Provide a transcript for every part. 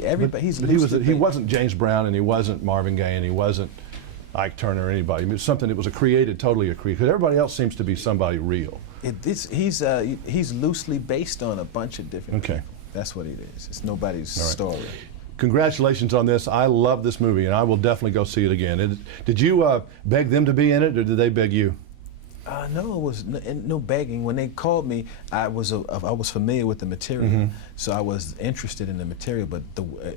Everybody, he wasn't James Brown, and he wasn't Marvin Gaye, and he wasn't Ike Turner or anybody. It was something that was totally a created. Because everybody else seems to be somebody real. He's loosely based on a bunch of different people. That's what it is. It's nobody's story. Congratulations on this. I love this movie, and I will definitely go see it again. Did you beg them to be in it, or did they beg you? No, it was no begging. When they called me, I was familiar with the material, so I was interested in the material. But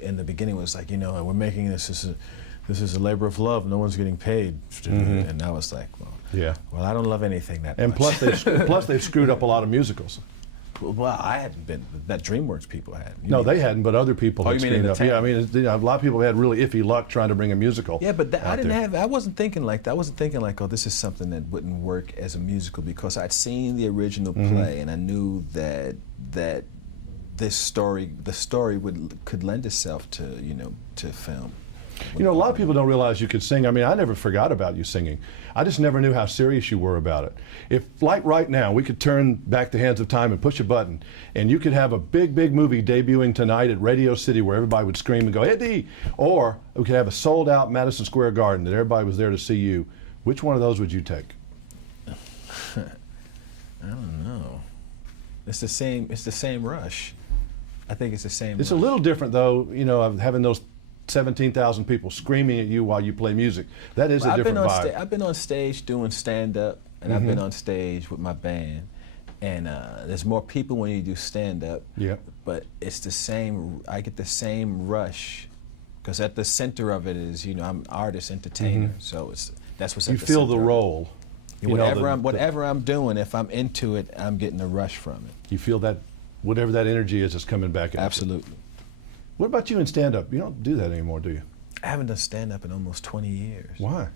in the beginning, it was like, we're making this. This is a labor of love. No one's getting paid, and I was like, well, I don't love anything that much. Plus they've screwed up a lot of musicals. Well, I hadn't been. That DreamWorks people had. No, they hadn't, but other people had screwed up. Yeah, I mean, a lot of people had really iffy luck trying to bring a musical. Yeah, but I wasn't thinking like that. I wasn't thinking like, oh, this is something that wouldn't work as a musical, because I'd seen the original play and I knew that the story could lend itself to to film. A lot of people don't realize you could sing. I mean, I never forgot about you singing. I just never knew how serious you were about it. If, like right now, we could turn back the hands of time and push a button, and you could have a big, big movie debuting tonight at Radio City where everybody would scream and go, Eddie! Or we could have a sold-out Madison Square Garden that everybody was there to see you. Which one of those would you take? I don't know. It's the same rush. I think it's the same It's rush. a little different, though, of having those 17,000 people screaming at you while you play music. That is a different vibe. I've been on stage doing stand-up, and I've been on stage with my band, and there's more people when you do stand-up. Yeah. But it's the same. I get the same rush, because at the center of it is, I'm an artist, entertainer. So that's what's at the center. You feel the role. Whatever I'm doing, if I'm into it, I'm getting a rush from it. You feel that whatever that energy is coming back at you. Absolutely. What about you in stand-up? You don't do that anymore, do you? I haven't done stand-up in almost 20 years. Why?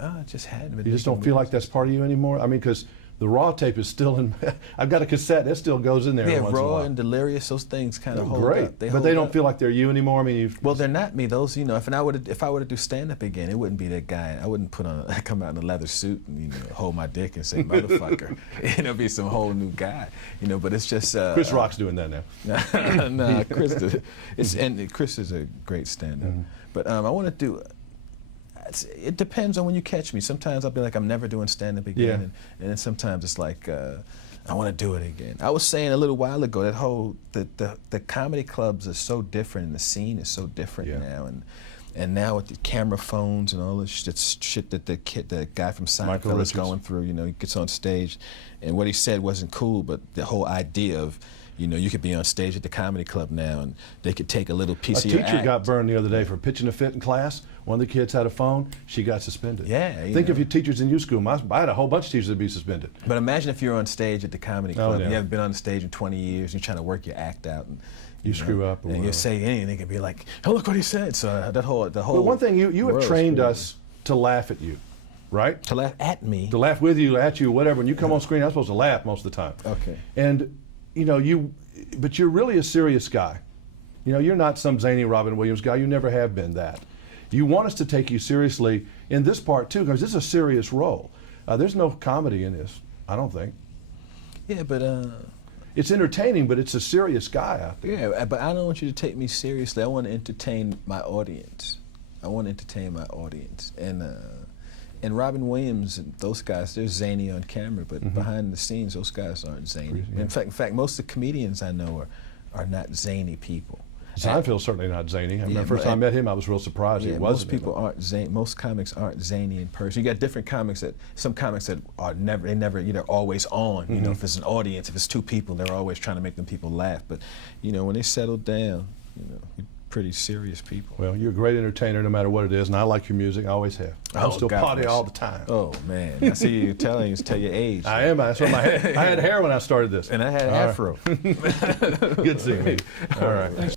I just hadn't been. You just don't feel like that's part of you anymore? I mean, because the Raw tape is still in. I've got a cassette that still goes in there. Yeah, once in a Raw while. and Delirious, those things kind of hold great. up. But they don't feel like they're you anymore. I mean, well, they're not me. Those, if I were to do stand-up again, it wouldn't be that guy. I wouldn't come out in a leather suit and hold my dick and say motherfucker. It'll be some whole new guy. But it's just. Chris Rock's doing that now. No, Chris. And Chris is a great stand-up. But I want to do. It depends on when you catch me. Sometimes I'll be like, I'm never doing stand-up again, and then sometimes it's like, I want to do it again. I was saying a little while ago that the comedy clubs are so different, and the scene is so different now, and now with the camera phones and all this shit that the guy from Seinfeld is going through, he gets on stage, and what he said wasn't cool, but the whole idea of, you could be on stage at the comedy club now, and they could take a little piece of your act. A teacher got burned the other day for pitching a fit in class. One of the kids had a phone. She got suspended. Yeah. Think of your teachers in your school. I had a whole bunch of teachers that'd be suspended. But imagine if you're on stage at the comedy club. You haven't been on stage in 20 years. And you're trying to work your act out, and you screw up. And you say anything, they could be like, "Oh, look what he said." So the whole. But one thing you have trained us to laugh at you. Right? To laugh at me. To laugh with you, at you, whatever. When you come on screen, I'm supposed to laugh most of the time. Okay. And but you're really a serious guy. You're not some zany Robin Williams guy. You never have been that. You want us to take you seriously in this part too, because this is a serious role. There's no comedy in this, I don't think. Yeah, but it's entertaining, but it's a serious guy out there. Yeah, but I don't want you to take me seriously. I want to entertain my audience. And Robin Williams and those guys, they're zany on camera, but behind the scenes, those guys aren't zany. Yeah. In fact, most of the comedians I know are not zany people. Seinfeld's certainly not zany. I remember the first time I met him, I was real surprised. Yeah, most people aren't zany. Most comics aren't zany in person. You got different comics some comics that are never always on. If it's an audience, if it's two people, they're always trying to make them people laugh. But when they settle down, you're pretty serious people. Well, you're a great entertainer no matter what it is, and I like your music. I always have. I still party all the time. Oh man, I see you tell your age. I am. That's what I had hair when I started this. And I had an afro. Good seeing you. All right.